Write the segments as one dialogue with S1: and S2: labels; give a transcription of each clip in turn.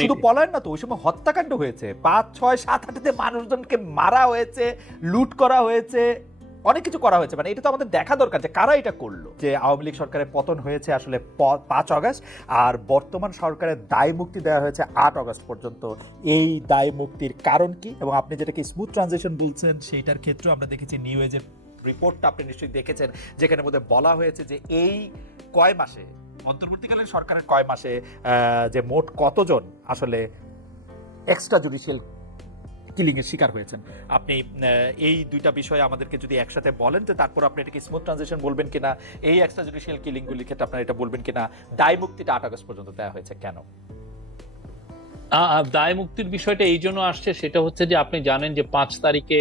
S1: শুধু পলায়ন না তো ওই সময় হত্যাকাণ্ড হয়েছে। পাঁচ ছয় সাত আটতে মানুষজনকে মারা হয়েছে লুট করা হয়েছে অনেক কিছু করা হয়েছে। মানে এটা তো আমাদের দেখা দরকার যে কারা এটা করল। যে আওয়ামী লীগ সরকারের পতন হয়েছে আসলে পাঁচ অগস্ট আর বর্তমান সরকারের দায় মুক্তি দেওয়া হয়েছে আট অগস্ট পর্যন্ত। এই দায় মুক্তির কারণ কি? এবং আপনি যেটাকে স্মুথ ট্রানজেকশন বলছেন সেইটার ক্ষেত্রেও আমরা দেখেছি নিউ এজের রিপোর্টটা আপনি নিশ্চয়ই দেখেছেন যেখানে মধ্যে বলা হয়েছে যে এই কয় মাসে অন্তর্বর্তীকালীন সরকারের কয় মাসে যে মোট কতজন আসলে এক্সট্রা জুডিশিয়াল কিলিংয়ের শিকার হয়েছেন? আপনি এই দুইটা বিষয়ে আমাদেরকে যদি একসাথে বলেন তো তারপর আপনি এটাকে স্মুথ ট্রানজিশন বলবেন কিনা এই এক্সট্রা জুডিশিয়াল কিলিং গুলির ক্ষেত্রে আপনার এটা বলবেন কিনা দায় মুক্তিটা আট আগস্ট পর্যন্ত দেওয়া হয়েছে কেন?
S2: দায় মুক্তির বিষয়টা এই জন্য আসছে সেটা হচ্ছে যে আপনি জানেন যে পাঁচ তারিখে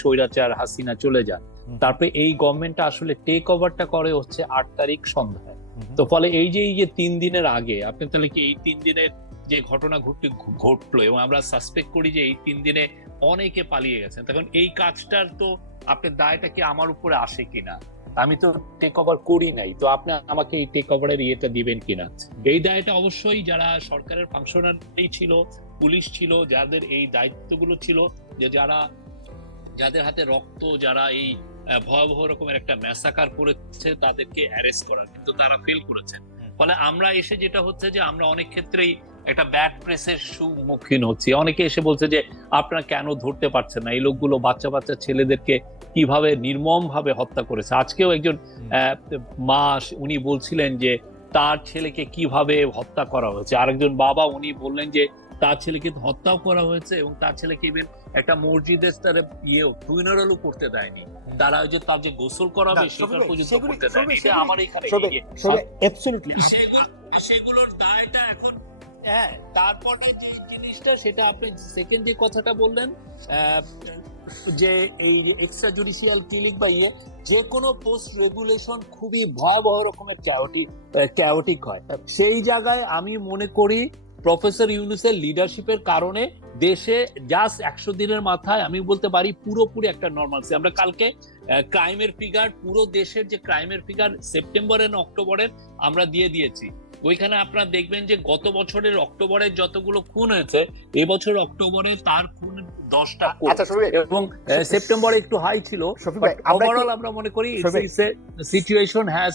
S2: স্বৈরাচার হাসিনা চলে যান। তারপরে এই গভর্নমেন্টটা আসলে টেক ওভারটা করে হচ্ছে আট তারিখ সন্ধ্যায়। তো ফলে এই যে এই যে তিন দিনের আগে, আপনি তাহলে কি এই তিন দিনের যে ঘটনা ঘটতে, ঘটলো এবং আমরা সাসপেক্ট করি যে এই তিন দিনে অনেকে পালিয়ে গেছেন, তখন এই কাজটার তো আপনার দায়টা কি আমার উপরে আসে কিনা? আমি তো টেক ওভার করি নাই, তো আপনি আমাকে এই টেক ওভারের ইয়েটা দিবেন কিনা? এই দায়টা অবশ্যই যারা সরকারের ফাংশনারি ছিল, পুলিশ ছিল, যাদের এই দায়িত্বগুলো ছিল, যে যারা, যাদের হাতে রক্ত, যারা এই ভয়াবহ রকমের একটা ম্যাসাকার করেছে তাদেরকে অ্যারেস্ট করার কিন্তু তারা ফেল করেছেন ফলে আমরা এসে যেটা হচ্ছে যে আমরা অনেক ক্ষেত্রেই একটা ব্যাড প্রেসের সম্মুখীন হচ্ছি। অনেকে এসে বলছে যে আপনারা কেন ধরতে পারছেন না? এই লোকগুলো বাচ্চা বাচ্চা ছেলেদেরকে কীভাবে নির্মম ভাবে হত্যা করেছে? আজকেও একজন আহ, মা উনি বলছিলেন যে তার ছেলেকে কীভাবে হত্যা করা হয়েছে? আরেকজন বাবা উনি বললেন যে তার ছেলেকে হত্যাও করা হয়েছে এবং তার ছেলেকে ইভেন একটা মসজিদের তারা ইয়েও ফুইনারালও করতে দেয়নি। তারা ওই যে তার যে গোসল করাবে সেটা পর্যন্ত করতে দেয়নি। এটা আমার এখানে
S1: সবে
S2: ইয়ে।
S1: অ্যাবসলিউটলি
S2: সেগুলোর দায়টা এখন হ্যাঁ তারপরে যে জিনিসটা সেটা আপনি সেকেন্ড যে কথাটা বললেন আহ, যে এই যে এক্সট্রা জুডিশিয়াল কিলিং বা ইয়ে যে কোনো পোস্ট রেগুলেশন খুবই ভয়াবহ রকমের ক্যাওটিক ক্যাওটিক হয়। সেই জায়গায় আমি মনে করি প্রফেসর ইউনুসের লিডারশিপের কারণে দেশে জাস্ট একশো দিনের মাথায় আমি বলতে পারি পুরোপুরি একটা নর্মালসি আমরা কালকে ক্রাইমের ফিগার পুরো দেশের যে ক্রাইমের ফিগার সেপ্টেম্বরের অক্টোবরের আমরা দিয়ে দিয়েছি। ওইখানে আপনারা দেখবেন যে গত বছরের অক্টোবরে যতগুলো খুন হয়েছে এবছর অক্টোবরে তার খুন দশটা।
S1: আচ্ছা
S2: এবং সেপ্টেম্বরে একটু হাই ছিল
S1: আমরা
S2: মনে করি সিচুয়েশন হ্যাজ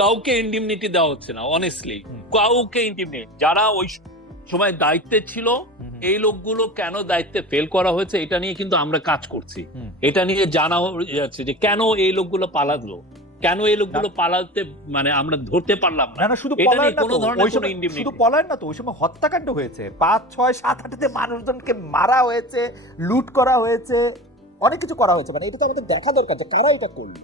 S2: কাউকে ইন্ডিমনিটি দেওয়া হচ্ছে না অনেস্টলি কাউকে ইন্ডিমনিটি যারা ওই সময় দায়িত্বে ছিল। এই লোকগুলো কেন দায়িত্বে ফেল করা হয়েছে এটা নিয়ে কিন্তু আমরা কাজ করছি। এটা নিয়ে জানা যাচ্ছে যে কেন এই লোকগুলো পালালো? কেন এই লোকগুলো পালাতে মানে আমরা ধরতে পারলাম না?
S1: না শুধু পলায়ন
S2: কোনো ধরনের কোনো indemnity
S1: শুধু পলায়ন না তো ওই সময় হত্যাকাণ্ড হয়েছে। পাঁচ ছয় সাত আটতে মানুষজনকে মারা হয়েছে লুট করা হয়েছে অনেক কিছু করা হয়েছে। মানে এটা তো আমাদের দেখা দরকার যে কারা এটা করল।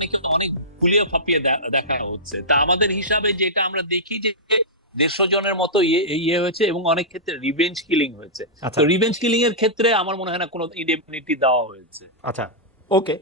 S2: অনেকে অনেক ফুলিয়ে ফাপিয়ে দেখা হচ্ছে। তা আমাদের হিসাবে যেটা আমরা দেখি যে দেড়শো জনের মতো ইয়ে ইয়ে হয়েছে এবং অনেক ক্ষেত্রে রিভেঞ্জ কিলিং হয়েছে।
S1: আচ্ছা।
S2: তো রিভেঞ্জ কিলিং এর ক্ষেত্রে আমার মনে হয় না কোনো ইন্ডেমনিটি দেওয়া হয়েছে।
S1: আচ্ছা ওকে